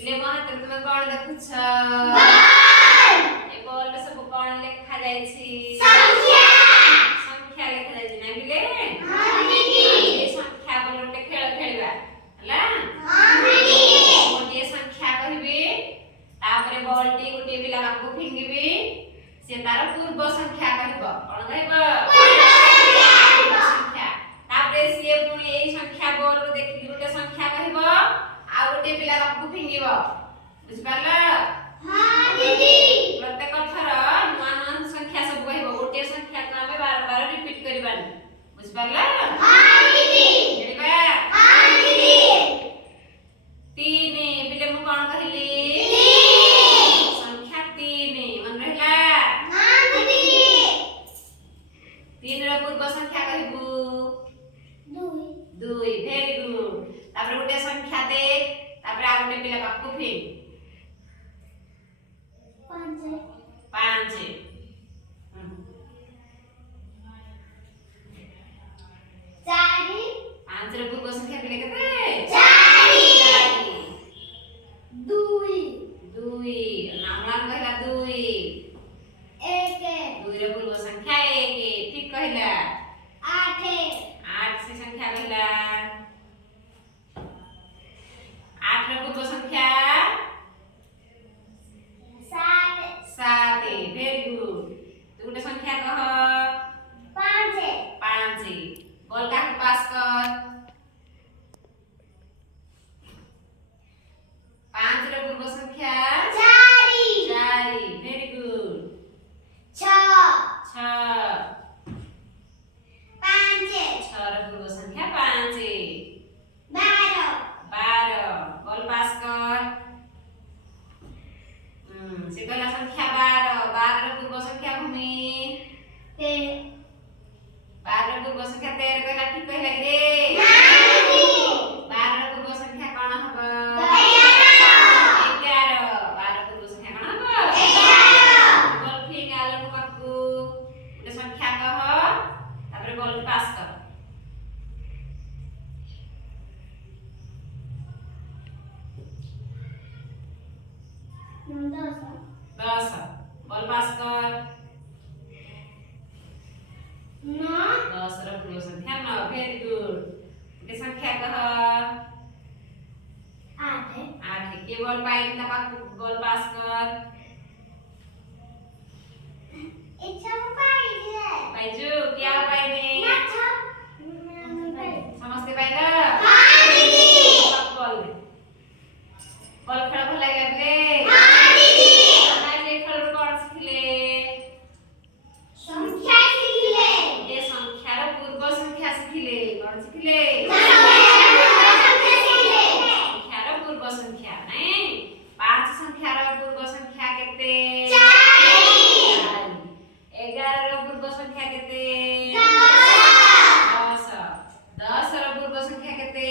ପିଲେ ମୋ ହାତରେ ତୁମେ କଣ ଦେଖୁଛ? ଏ ବଲ୍ ରେ ସବୁ କଣ ଲେଖା ଯାଇଛି? ସଂଖ୍ୟା। ସଂଖ୍ୟା ଲେଖା ଯାଇଛି ନା ପିଲେ? ହଁ ଦିଦି। ଏ ସଂଖ୍ୟା ବଲ୍ ଗୋଟେ ଖେଳ ଖେଳିବା ହେଲା? ହଁ ଦିଦି। ଗୋଟିଏ ସଂଖ୍ୟା କହିବି, ତାପରେ ବଲ୍ ଟି ଗୋଟିଏ ପିଲା ପାଖକୁ ଫିଙ୍ଗିବି, ସେ ତାର ପୂର୍ବ ସଂଖ୍ୟା କହିବ। କଣ କହିବ? ପୂର୍ବ ସଂଖ୍ୟା। ତାପରେ ସିଏ ପୁଣି ଏଇ ସଂଖ୍ୟା ବଲ୍ ରୁ ଦେଖିକି ଗୋଟେ ସଂଖ୍ୟା କହିବ, ଆଉ ଗୋଟେ ପିଲା ପାଖକୁ ଫିଙ୍ଗିବ। ବୁଝିପାରିଲ? ହଁ ଦିଦି। ପ୍ରତ୍ୟେକ ଥର ନୂଆ ନୂଆ ସଂଖ୍ୟା ସବୁ କହିବ, ଗୋଟିଏ ସଂଖ୍ୟାକୁ ଆମେ ବାରମ୍ବାର ରିପିଟ୍ କରିବାନି। ବୁଝିପାରିଲ? ହଁ ଦିଦି। ଖେଳିବା? ହଁ ଦିଦି। 3 ପିଲେ ମୁଁ କଣ କହିଲି? ସଂଖ୍ୟା 3 ମନେ ରହିଲା? ହଁ ଦିଦି। 3 ର ପୂର୍ବ ସଂଖ୍ୟା କହିବୁ 2 ଭେରି ଗୁଡ୍। ତାପରେ ଗୋଟେ ସଂଖ୍ୟା ଦେଖ, ତାପରେ ଆଉ ଗୋଟେ ପିଲା ପାଖକୁ ଫିଙ୍ଗ। 5 5 ର ପୂର୍ବ ସଂଖ୍ୟା ପିଲେ କେତେ? 4 2 ନାମ କହିଲା 2 1 2 ର ପୂର୍ବ ସଂଖ୍ୟା 1 ଠିକ କହିଲା। 8 ସେ ସଂଖ୍ୟା କହିଲା। 8 ର ପୂର୍ବ ସଂଖ୍ୟା 7 ଭେରି ଗୁଡ୍। ତୁ ଗୋଟେ ସଂଖ୍ୟା କହ। 5 ବଲ୍ କାହାକୁ ପାସ୍ କର। 5 ର ପୂର୍ବ ସଂଖ୍ୟା 4 ଭେରି ଗୁଡ୍। 6 ର ପୂର୍ବ ସଂଖ୍ୟା 5 12 ବଲ୍ ପାସ୍ କର। ସେ କହିଲା ସଂଖ୍ୟା 12 ର ପୂର୍ବ ସଂଖ୍ୟା ଭୂମି 12 ର ପୂର୍ବ ସଂଖ୍ୟା 13 କହିଲା ଠିକ କହିଲା କି ରେ? 12 ର ପୂର୍ବ ସଂଖ୍ୟା କଣ ହବ? 11 12 ର ପୂର୍ବ ସଂଖ୍ୟା କଣ ହବ? 11 ବଲ୍ ଫିଙ୍ଗ ଆଲୋକ ପାଖକୁ ଗୋଟେ ସଂଖ୍ୟା କହ, ତାପରେ ବଲ୍ ପାସ୍ କର। 10 ବଲ୍ ପାସ୍ କର। 10 ର ପୂର୍ବ ସଂଖ୍ୟା 9 ଭେରି ଗୁଡ୍। ଗୋଟେ ସଂଖ୍ୟା କହ। 8 କିଏ ବଲ୍ ପାଇନି ତା ପାଖକୁ ବଲ୍ ପାସ୍ କର। ପାଇଛୁ? କିଏ ଆଉ ପାଇନି? ସମସ୍ତେ ପାଇଲ? ବଲ୍ ଖେଳ ଭଲ ଲାଗିଲା ପିଲେ? ଖେଳରୁ କଣ ଶିଖିଲେ? ଏ ସଂଖ୍ୟାର ପୂର୍ବ ସଂଖ୍ୟା ଶିଖିଲେ। କଣ ଶିଖିଲେ? ସଂଖ୍ୟାର ପୂର୍ବ ସଂଖ୍ୟା ନାଇଁ। 5 ସଂଖ୍ୟାର ପୂର୍ବ ସଂଖ୍ୟା କେତେ? 11 ର ପୂର୍ବ ସଂଖ୍ୟା କେତେ? 10 ର ପୂର୍ବ ସଂଖ୍ୟା କେତେ?